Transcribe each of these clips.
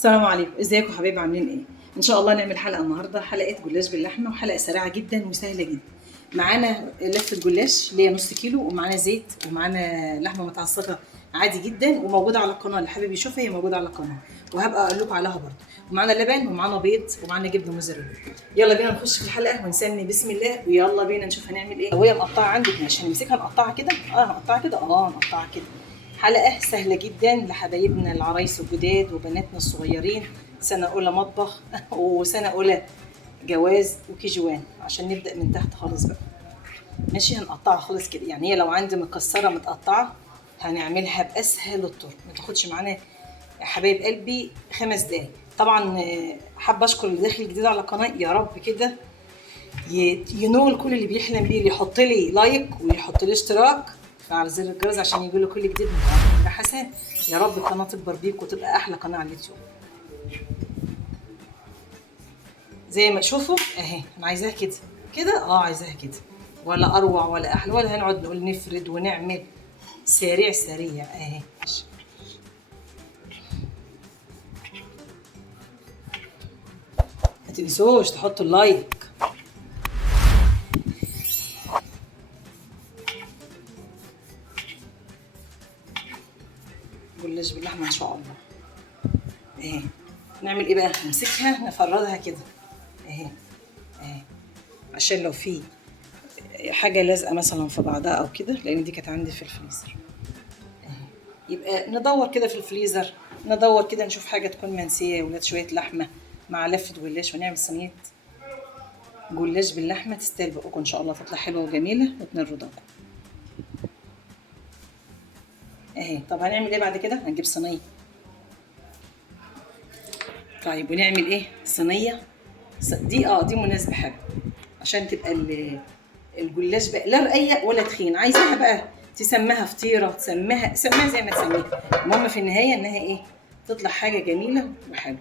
السلام عليكم، ازيكم حبايبي؟ عاملين ايه؟ ان شاء الله نعمل حلقه النهارده، حلقه جلاش باللحمه، وحلقه سريعه جدا وسهله جدا. معانا لفه جلاش اللي هي نص كيلو، ومعانا زيت، ومعانا لحمه متعصجه عادي جدا، وموجوده على القناه، اللي حابب يشوفها هي موجوده على القناه، وهبقى اقول لكم عليها برضه. ومعانا لبن، ومعانا بيض، ومعانا جبنه موزاريلا. يلا بينا نخش في الحلقه ونسمي بسم الله، ويلا بينا نشوف هنعمل ايه. لو هي مقطعه عندك ماشي، هنمسكها نقطعها كده، نقطعها كده، نقطعها كده. حلقة سهلة جدا لحبايبنا العرايس الجداد وبناتنا الصغيرين، سنة أولى مطبخ وسنة أولى جواز وكي جي وان، عشان نبدأ من تحت خالص بقى. ماشي، هنقطعها خالص كده. يعني هي لو عندي مكسرة متقطعة هنعملها بأسهل الطرق، ما تاخدش معانا يا حبايب قلبي 5 دقايق. طبعا حابة أشكر اللي داخل جديد على القناة، يا رب كده ينول كل اللي بيحلم بيه، اللي يحط لي لايك ويحط لي اشتراك على زر الجرس عشان يجي له كل جديد من قناه حسن. يا رب القناه تكبر بيك وتبقى احلى قناه على اليوتيوب. زي ما تشوفوا اهي، انا عايزاها كده كده، عايزاها كده، ولا اروع ولا احلى، ولا هنقعد نقول نفرد ونعمل. سريع سريع اهي. ما تنسوش تحطوا اللايك. جلاش باللحمه ان شاء الله. اهي نعمل ايه بقى؟ نمسكها نفردها كده اهي اهي، عشان لو في حاجه لازقه مثلا في بعضها او كده، لان دي كانت عندي في الفريزر. يبقى ندور كده في الفريزر، ندور كده نشوف حاجه تكون منسيه يا ولاد، شويه لحمه مع لفه جلاش، ونعمل صينيه جلاش باللحمه تستاهل بقكم ان شاء الله، تطلع حلوه وجميله وتنال رضاكم اهي. طب هنعمل ايه بعد كده؟ هنجيب صينيه. طيب ونعمل ايه؟ صينيه دي مناسبه حاجه عشان تبقى الجلاش بقى لا رقيق ولا تخين. عايزاها بقى تسميها فطيره، سميها زي ما تسميها، المهم في النهايه انها ايه؟ تطلع حاجه جميله وحلوه.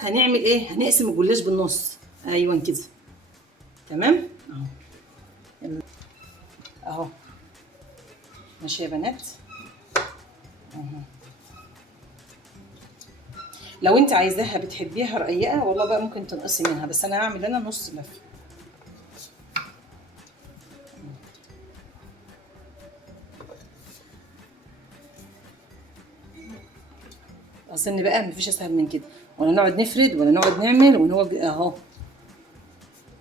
هنعمل ايه؟ هنقسم الجلاش بالنص. ايوه كده، تمام اهو اهو. ماشي يا بنات اهو. لو انت عايزاها بتحبيها رقيقه والله بقى ممكن تنقصي منها، بس انا هعمل نص لفه. اظن بقى مفيش اسهل من كده، ولا نقعد نفرد ولا نقعد نعمل ونقعد اهو.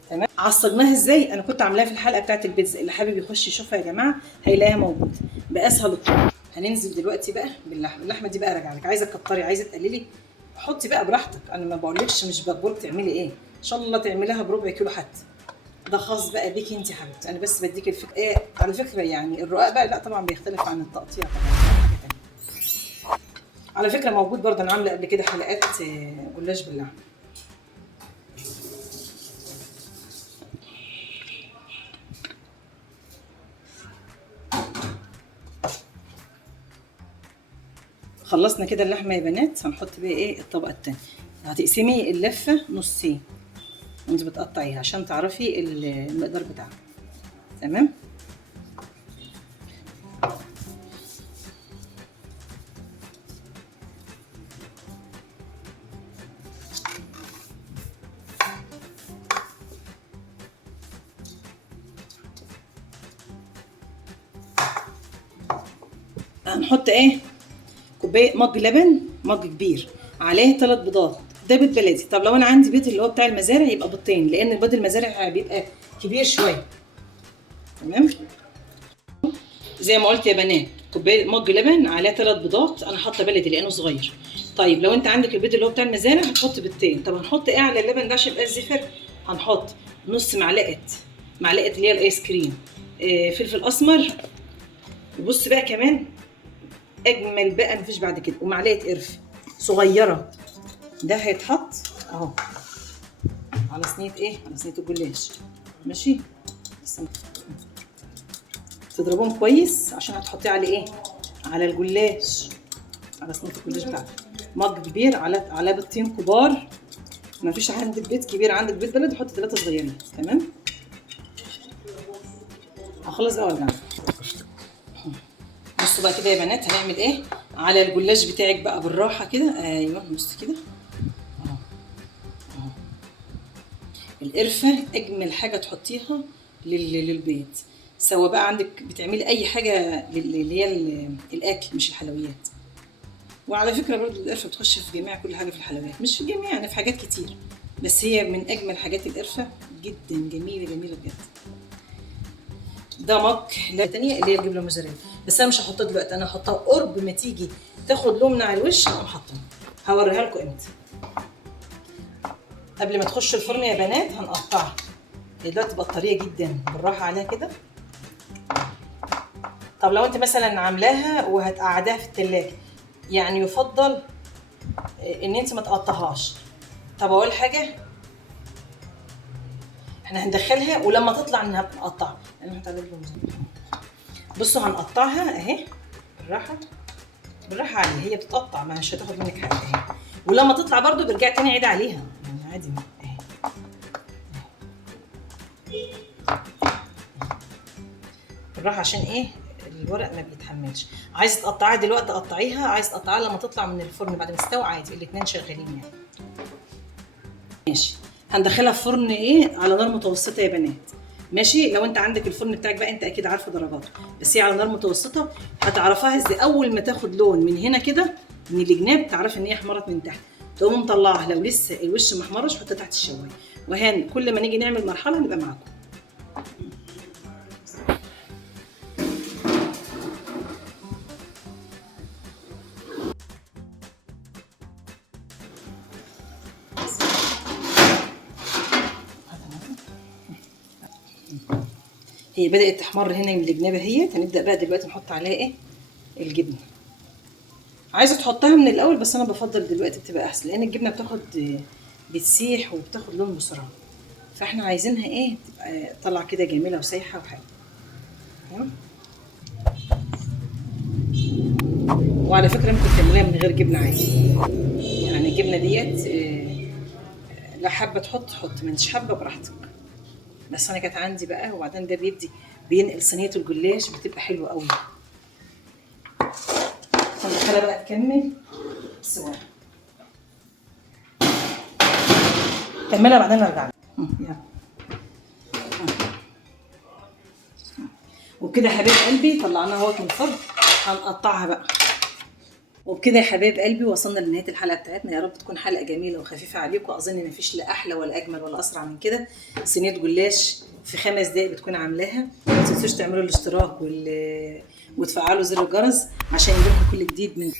تمام. عصجناها ازاي؟ انا كنت عاملاها في الحلقه بتاعت البيتزا، اللي حابب يخش يشوفها يا جماعه هيلاقيها موجوده باسهل الطرق. هننزل دلوقتي بقى باللحمه. اللحمه دي بقى راجعه لك، عايزه تكتري عايزه تقللي حطي بقى براحتك، انا ما بقولكش، مش بقولك تعملي ايه، ان شاء الله تعمليها بربع كيلو حتى، ده خاص بقى بيكي انت حبيبتي، انا بس بديك الفكره. ايه على فكره يعني الرقاق بقى لا طبعا بيختلف عن التقطيع طبعا، حاجه تانيه. على فكره موجود برضه، انا عامله قبل كده حلقات جلاش باللحمه. خلصنا كده اللحمه يا بنات، هنحط بقى ايه الطبقه التانيه. هتقسمي اللفه نصين وانت بتقطعيها عشان تعرفي المقدار بتاعها. تمام. هنحط ايه؟ كوبايه مج لبن، مج كبير، عليه 3 بيضات، ده بيض بلدي. طب لو انا عندي بيض اللي هو بتاع المزارع يبقى بيضتين، لان البيض المزارع بيبقى كبير شويه. تمام. زي ما قلت يا بنات، كوبايه مج لبن عليه 3 بيضات، انا حاطه بلدي لانه صغير. طيب لو انت عندك البيض اللي هو بتاع المزارع هتحط بيضتين. طب هنحط ايه على اللبن ده عشان يبقى الزفر؟ هنحط نص معلقه اللي هي الايس كريم، فلفل اسمر. وبص بقى كمان اجمل بقى مفيش بعد كده، ومعلقه قرفه صغيره. ده هيتحط اهو على صينيه ايه؟ على صينيه الجلاش. ماشي، تضربهم كويس عشان هتحطيه على ايه؟ على الجلاش، على صينيه الجلاش بتاعتك. مج كبير على بيضتين كبار. ما فيش عندك بيض كبير، عندك بيض بلدي حط 3 صغيرين. تمام. هخلص بقى وارجع. بقى كده يا بنات هنعمل ايه على الجلاش بتاعك بقى بالراحه كده. ايوه بص كده اهو اهو. القرفه اجمل حاجه تحطيها للبيض، سواء بقى عندك بتعملي اي حاجه اللي هي الاكل مش الحلويات. وعلى فكره برضو القرفه بتخش في جميع كل حاجه في الحلويات، مش في جميع يعني في حاجات كتير، بس هي من اجمل حاجات القرفه جدا، جميله جميله بجد. ده مك لا تانية اللي هي الجبنه الموزاريلا، بس انا مش هحطها دلوقتي، انا هحطها قرب ما تيجي تاخد لون على الوش اقوم حاطها. هوريها لكم امتى. قبل ما تخش الفرن يا بنات هنقطعها. هي دلوقتي تبقى طريه جدا، بالراحه عليها كده. طب لو انت مثلا عاملاها وهتقعدها في التلاجة، يعني يفضل ان انت ما تقطعهاش. طب اقول حاجه، احنا هندخلها ولما تطلع انها بتقطع. بصوا هنقطعها اهي بالراحه، بالراحه عليها، هي بتتقطع مش هتاخد منك حاجه اهي. ولما تطلع برضو برجع تاني عيد عليها يعني عادي اهي. بالراحه عشان ايه الورق ما بيتحملش. عايزه تقطعيها دلوقتي قطعيها، عايزه تقطعيها لما تطلع من الفرن بعد ما تستوي عادي، الاثنين شغالين يعني. ماشي. هندخلها في فرن ايه على نار متوسطه يا بنات. ماشي. لو انت عندك الفرن بتاعك بقى انت اكيد عارفه درجاته، بس هي على نار متوسطه. هتعرفها ازاي؟ اول ما تاخد لون من هنا كده من الجناب تعرفي ان هي احمرت من تحت، تقوم مطلعها. لو لسه الوش ما احمرش حطها تحت الشوايه. وهان كل ما نيجي نعمل مرحله نبقى معاكم. هي بدأت تحمر هنا من الجنابه اهيت. هنبدأ بقى دلوقتي نحط عليها ايه الجبنه. عايزه تحطها من الاول بس انا بفضل دلوقتي بتبقى احسن، لان الجبنه بتسيح وبتاخد لون بسرعه، فاحنا عايزينها ايه تبقى طالعه كده جميله وسايحه وحلوه. تمام. وعلى فكره ممكن تعمليها من غير جبنه عادي، يعني الجبنه ديت لا حابه حط مش حابه براحتك. بس انا كانت عندي بقى، وبعدين ده بينقل صينيه الجلاش بتبقى حلوه قوي. هندخلها بقى تكمل سوا. كملها بعدين ارجع. يلا. وبكده يا حبايب قلبي طلعناها اهوت من الفرن. هنقطعها بقى. وبكده يا حبايب قلبي وصلنا لنهايه الحلقه بتاعتنا. يا رب تكون حلقه جميله وخفيفه عليكم. اظن مفيش لا احلى ولا اجمل ولا اسرع من كده. صينيه جلاش في 5 دقايق بتكون عاملاها. ما تنسوش تعملوا الاشتراك وتفعلوا زر الجرس عشان يجيلكم كل جديد من